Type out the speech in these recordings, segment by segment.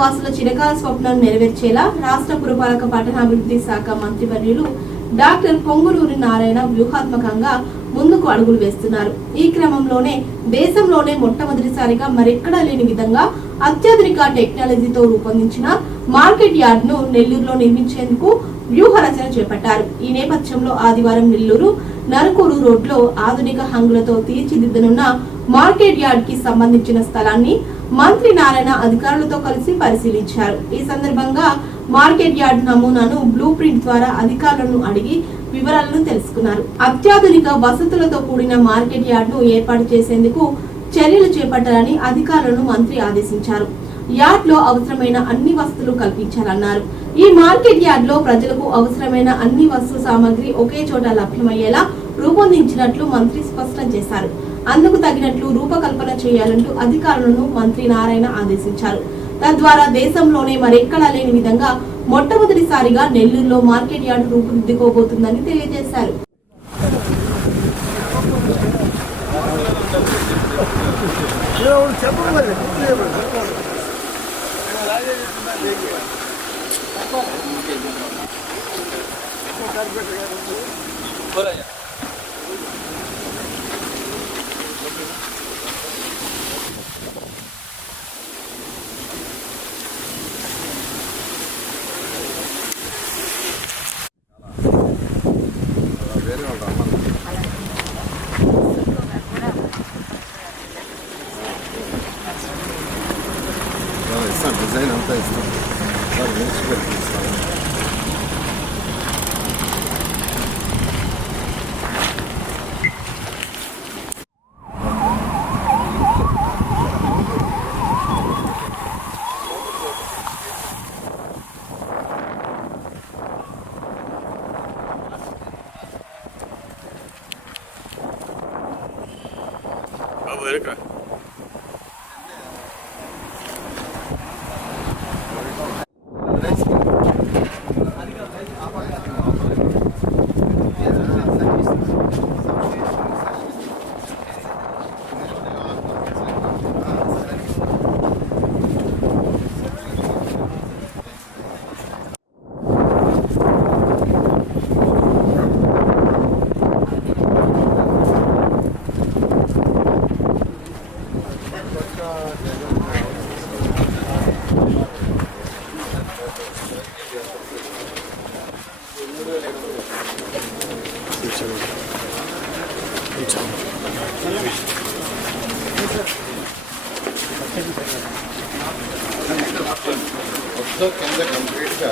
వాసుల చిరకాల స్వప్నాన్ని నెరవేర్చేలా రాష్ట్ర పురపాలక పట్టణాభివృద్ధి శాఖ మంత్రివర్యులు డాక్టర్ పొంగునూరి నారాయణ వ్యూహాత్మకంగా ముందుకు అడుగులు వేస్తున్నారు. ఈ క్రమంలోనే దేశంలోనే మొట్టమొదటిసారిగా మరెక్కడా లేని విధంగా అత్యాధునిక టెక్నాలజీతో రూపొందించిన మార్కెట్ యార్డ్ ను నెల్లూరులో నిర్మించేందుకు వ్యూహ రచన చేపట్టారు. ఈ నేపథ్యంలో ఆదివారం నెల్లూరు నరుకూరు రోడ్లో ఆధునిక హంగులతో తీర్చిదిద్దనున్న మార్కెట్ యార్డ్ కి సంబంధించిన స్థలాన్ని మంత్రి నారాయణ అధికారులతో కలిసి పరిశీలించారు. ఈ సందర్భంగా మార్కెట్ యార్డ్ నమూనాను బ్లూ ప్రింట్ ద్వారా అధికారులను అడిగి వివరాలను తెలుసుకున్నారు. అత్యాధునిక వసతులతో కూడిన మార్కెట్ యార్డ్ ను ఏర్పాటు చేసేందుకు చర్యలు చేపట్టాలని అధికారులను మంత్రి ఆదేశించారు. యార్డ్ లో అవసరమైన అన్ని వసతులు కల్పించాలన్నారు. ఈ మార్కెట్ యార్డ్ లో ప్రజలకు అవసరమైన అన్ని వస్తు సామాగ్రి ఒకే చోట లభ్యమయ్యేలా రూపొందించినట్లు మంత్రి స్పష్టం చేశారు. అందుకు తగినట్లు రూపకల్పన చేయాలంటూ అధికారులను మంత్రి నారాయణ ఆదేశించారు. తద్వారా దేశంలోనే మరెక్కడా లేని విధంగా మొట్టమొదటిసారిగా నెల్లూరులో మార్కెట్ యార్డ్ రూపుదిద్దుకోబోతుందని తెలియజేశారు. డిజైన్ అంతా ఇస్తాం సార్, నేర్చుకుంటాం. బాబు ఎరుక కింద కంప్లీట్గా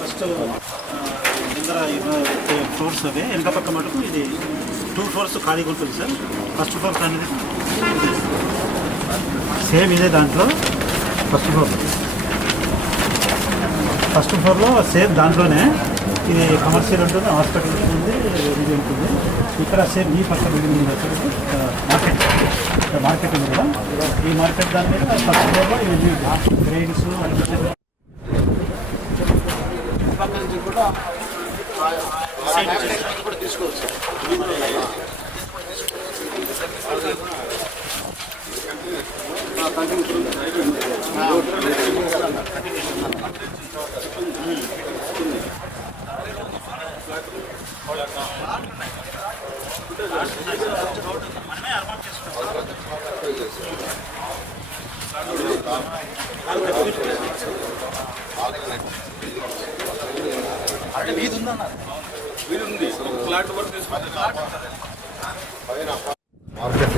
ఫస్ట్ ముందర ఫ్లోర్స్ అవి వెనక పక్క మటుకు ఇది 2 ఫ్లోర్స్ ఖాళీగా ఉంటుంది సార్. ఫస్ట్ ఫ్లోర్ అనేది సేమ్ ఇదే దాంట్లో ఫస్ట్ ఫ్లోర్లో సేమ్ దాంట్లోనే ఇది కమర్షియల్ ఉంటుంది, హాస్పిటల్ ఉంటుంది, ఇది ఉంటుంది. ఇక్కడ సేమ్ ఈ పక్క బిల్డింగ్ ఉంది వచ్చేసి మార్కెట్ ఉంది కదా. ఈ మార్కెట్ దాని మీద ఫస్ట్ ఫ్లోర్లో ఇది గ్రెయిన్స్ పక్క నుంచి కూడా తీసుకోవచ్చు. వీధి ఉందన్నారు, వీధి ఉంది, ఫ్లాట్ వరకు తీసుకుంటే మార్కెట్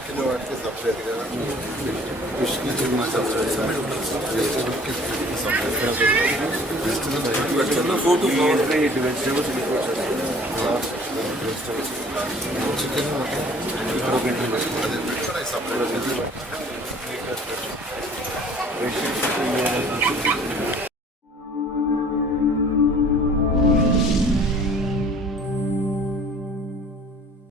చికెన్ వాటికి సపరేట్గా, ఫిష్కి చిన్న సపరేట్గా, వెజిటబుల్కి సపరేట్గా, vegetables 4 to 4 vegetables chicken separate